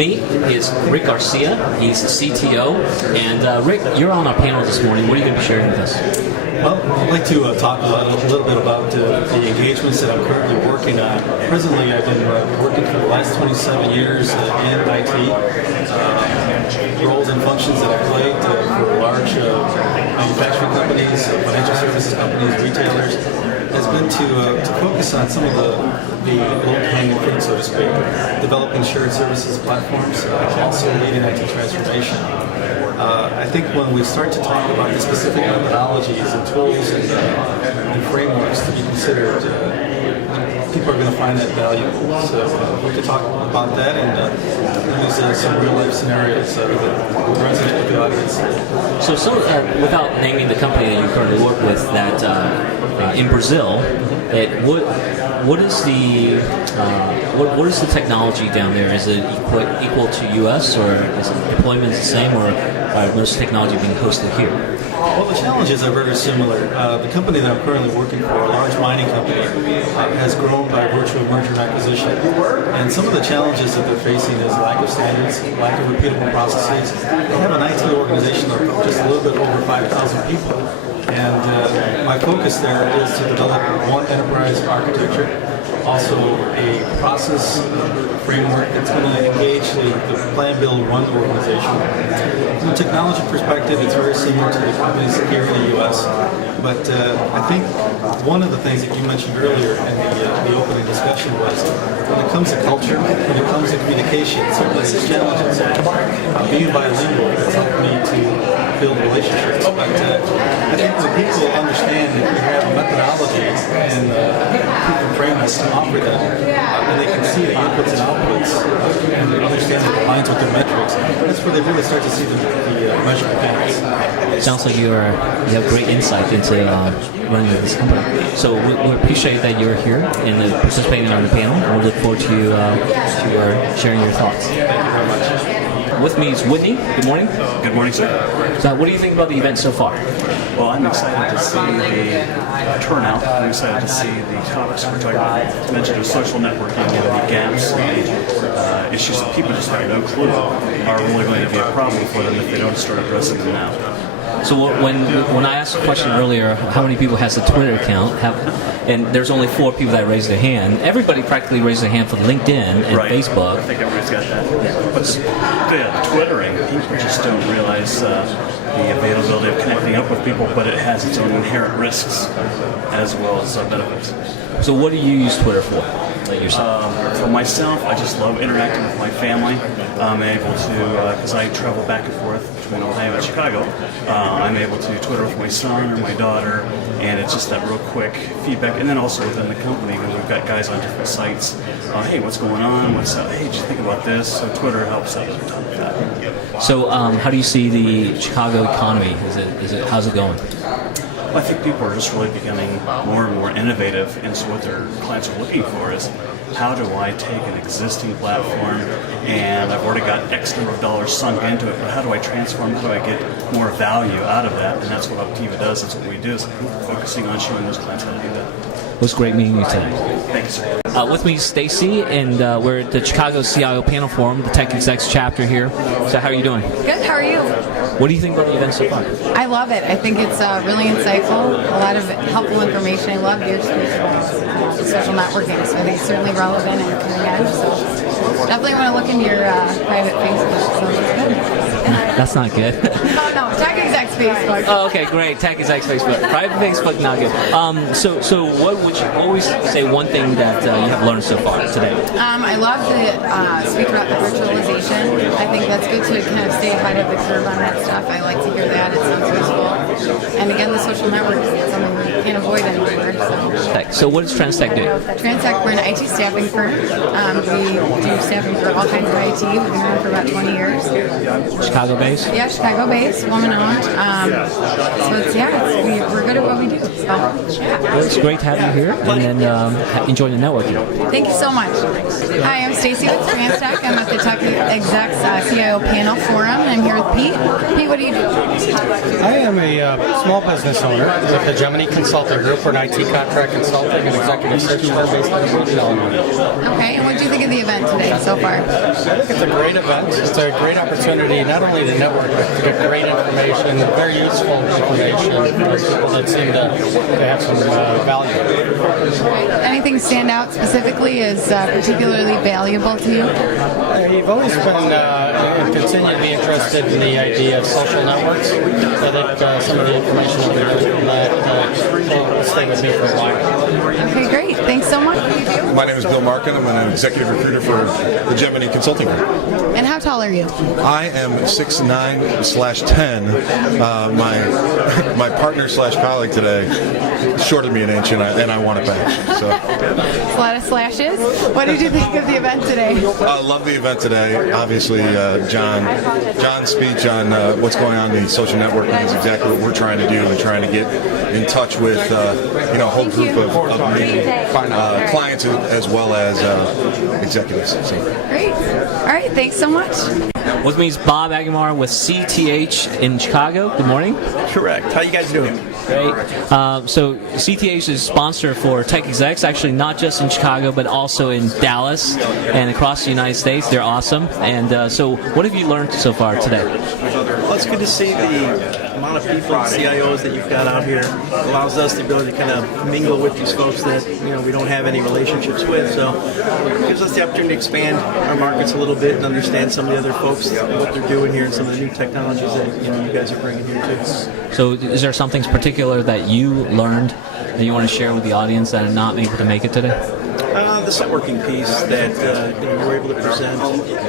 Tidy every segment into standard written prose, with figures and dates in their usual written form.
me is Rick Garcia. He's the CTO. And Rick, you're on our panel this morning. What are you going to be sharing with us? Well, I'd like to talk a little bit about the engagements that I'm currently working on. Presently, I've been working for the last 27 years in IT. Roles and functions that I played for large manufacturing companies, financial services companies, retailers, has been to focus on some of the low-hanging fruit, so to speak, developing shared services platforms, also leading IT transformation. I think when we start to talk about the specific methodologies and tools and frameworks to be considered, people are going to find that valuable. So we could talk about that and use some real-life scenarios that resonate with the audience. So without naming the company that you currently work with, that in Brazil, what is the technology down there? Is it equal to U.S. or is it deployment the same, or are most technology being hosted here? Well, the challenges are very similar. The company that I'm currently working for, a large mining company, has grown by virtue of merger and acquisition. And some of the challenges that they're facing is lack of standards, lack of repeatable processes. They have an IT organization of just a little bit over 5,000 people. And my focus there is to develop one enterprise architecture, also a process framework that's going to engage the plan, build, run organization. From a technology perspective, it's very similar to the companies here in the U.S. But I think one of the things that you mentioned earlier in the opening discussion was when it comes to culture, when it comes to communication, certainly there's challenges. Being bilingual has helped me to build relationships. But I think when people understand that you have a methodology and proof of frameworks to offer them, and they can see the inputs and outputs and understand that it aligns with their metrics, that's where they really start to see the measurable gains. Sounds like you have great insight into running this company. So we appreciate that you're here and participating on the panel. And we look forward to sharing your thoughts. Thank you very much. With me is Whitney. Good morning. Good morning, sir. So what do you think about the event so far? Well, I'm excited to see the turnout. I'm excited to see the topics we're talking about. You mentioned social networking and the gaps and the issues that people just have no clue are really going to be a problem for them if they don't start addressing them now. So when I asked the question earlier, how many people has a Twitter account, and there's only 4 people that raised their hand. Everybody practically raised their hand for LinkedIn and right. Facebook. I think everybody's got that. Yeah. But Twittering, people just don't realize the availability of connecting up with people, but it has its own inherent risks as well as benefits. So what do you use Twitter for? For myself, I just love interacting with my family. I'm able to, because I travel back and forth between Ohio and Chicago, I'm able to Twitter with my son or my daughter, and it's just that real quick feedback. And then also within the company, when we've got guys on different sites, hey, what's going on? Hey, did you think about this? So Twitter helps out a ton with that. So how do you see the Chicago economy? How's it going? I think people are just really becoming more and more innovative, and so what their clients are looking for is, how do I take an existing platform and I've already got X number of dollars sunk into it, but how do I transform, how do I get more value out of that? And that's what Optiva does, that's what we do, is focusing on showing those clients how to do that. It was great meeting you today. Thank you, sir. With me is Stacy, and we're at the Chicago CIO Panel Forum, the TechExecs chapter here. So how are you doing? Good, how are you? What do you think about the event so far? I love it. I think it's really insightful, a lot of helpful information. I love your speech about social networking, so I think it's certainly relevant and cutting edge. So definitely want to look into your private Facebook, so it's good. That's not good. Oh, no, TechExecs Facebook. Oh, okay, great. TechExecs Facebook. Private Facebook, not good. So what would you say one thing that you have learned so far today? I love to speak about the virtualization. I think that's good to kind of stay ahead of the curve on that stuff. I like to hear that. It sounds useful. And again, the social networking is something we can't avoid anymore. So what does Transtech do? Transtech, we're an IT staffing firm. We do staffing for all kinds of IT. We've been around for about 20 years. Chicago-based? Yeah, Chicago-based, woman-owned. We're good at what we do. So, yeah. Well, it's great to have you here, and enjoy the networking. Thank you so much. Hi, I'm Stacy with Transtech. I'm at the TechExecs CIO Panel Forum, and I'm here with Pete. Pete, what do you do? I am a small business owner with Hegemony consulting group. We're an IT contract consulting and executive search firm based in Illinois. Okay, and what do you think of the event today so far? I think it's a great event. It's a great opportunity not only to network, but to get great information, very useful information for people that seem to have some value. Anything stand out specifically as particularly valuable to you? You've always been and continue to be interested in the idea of social networks. I think some of the information over there will stay with me for a while. Okay, great. Thanks so much. My name is Bill Markin. I'm an executive recruiter for the Hegemony Consulting Group. And how tall are you? I am 6'9/10. My partner / colleague today shorted me an inch, and I want it back. So. A lot of slashes. What did you think of the event today? I love the event today. Obviously, John's speech on what's going on in the social networking is exactly what we're trying to do and trying to get in touch with a whole group of clients as well as executives. So. Great. All right. Thanks so much. With me is Bob Aguilar with CTH in Chicago. Good morning. Correct. How you guys doing? Great. So CTH is sponsor for TechExecs, actually not just in Chicago, but also in Dallas and across the United States. They're awesome. And so what have you learned so far today? Well, it's good to see the amount of people, CIOs that you've got out here. It allows us the ability to kind of mingle with these folks that we don't have any relationships with. So it gives us the opportunity to expand our markets a little bit and understand some of the other folks, what they're doing here, and some of the new technologies that you guys are bringing here too. So is there something particular that you learned that you want to share with the audience that are not able to make it today? The networking piece that we're able to present,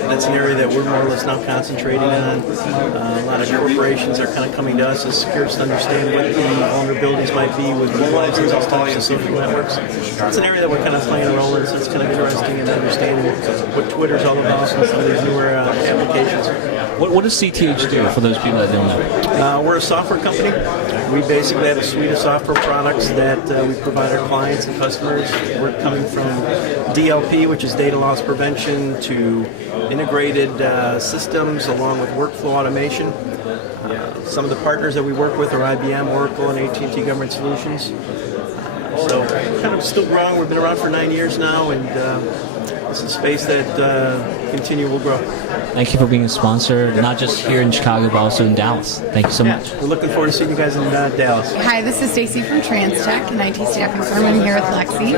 that's an area that we're more or less now concentrating on. A lot of corporations are kind of coming to us as securities to understand what the vulnerabilities might be with utilizing those types of social networks. It's an area that we're kind of playing a role in, so it's kind of interesting in understanding what Twitter's all about and some of these newer applications. What does CTH do for those people that don't know? We're a software company. We basically have a suite of software products that we provide our clients and customers. We're coming from DLP, which is data loss prevention, to integrated systems along with workflow automation. Some of the partners that we work with are IBM, Oracle, and AT&T Government Solutions. So kind of still growing. We've been around for 9 years now, and it's a space that will grow. Thank you for being a sponsor, not just here in Chicago, but also in Dallas. Thank you so much. We're looking forward to seeing you guys in Dallas. Hi, this is Stacy from TransTech, an IT staffing firm. I'm here with Lexi.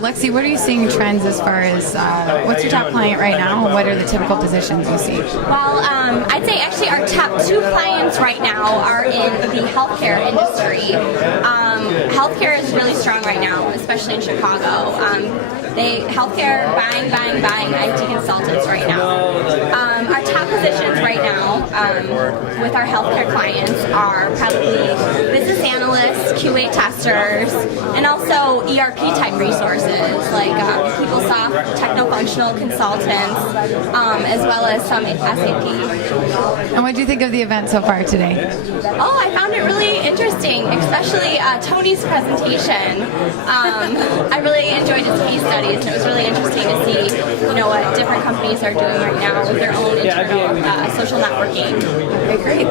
Lexi, what are you seeing trends as far as what's your top client right now? And what are the typical positions you see? Well, I'd say actually our top 2 clients right now are in the healthcare industry. Healthcare is really strong right now, especially in Chicago. Healthcare buying IT consultants right now. Our top positions right now with our healthcare clients are probably business analysts, QA testers, and also ERP type resources like PeopleSoft, techno-functional consultants, as well as some SAP. And what do you think of the event so far today? Oh, I found it really interesting, especially Tony's presentation. I really enjoyed his case studies, and it was really interesting to see, what different companies are doing right now with their own internal social networking. Okay, great.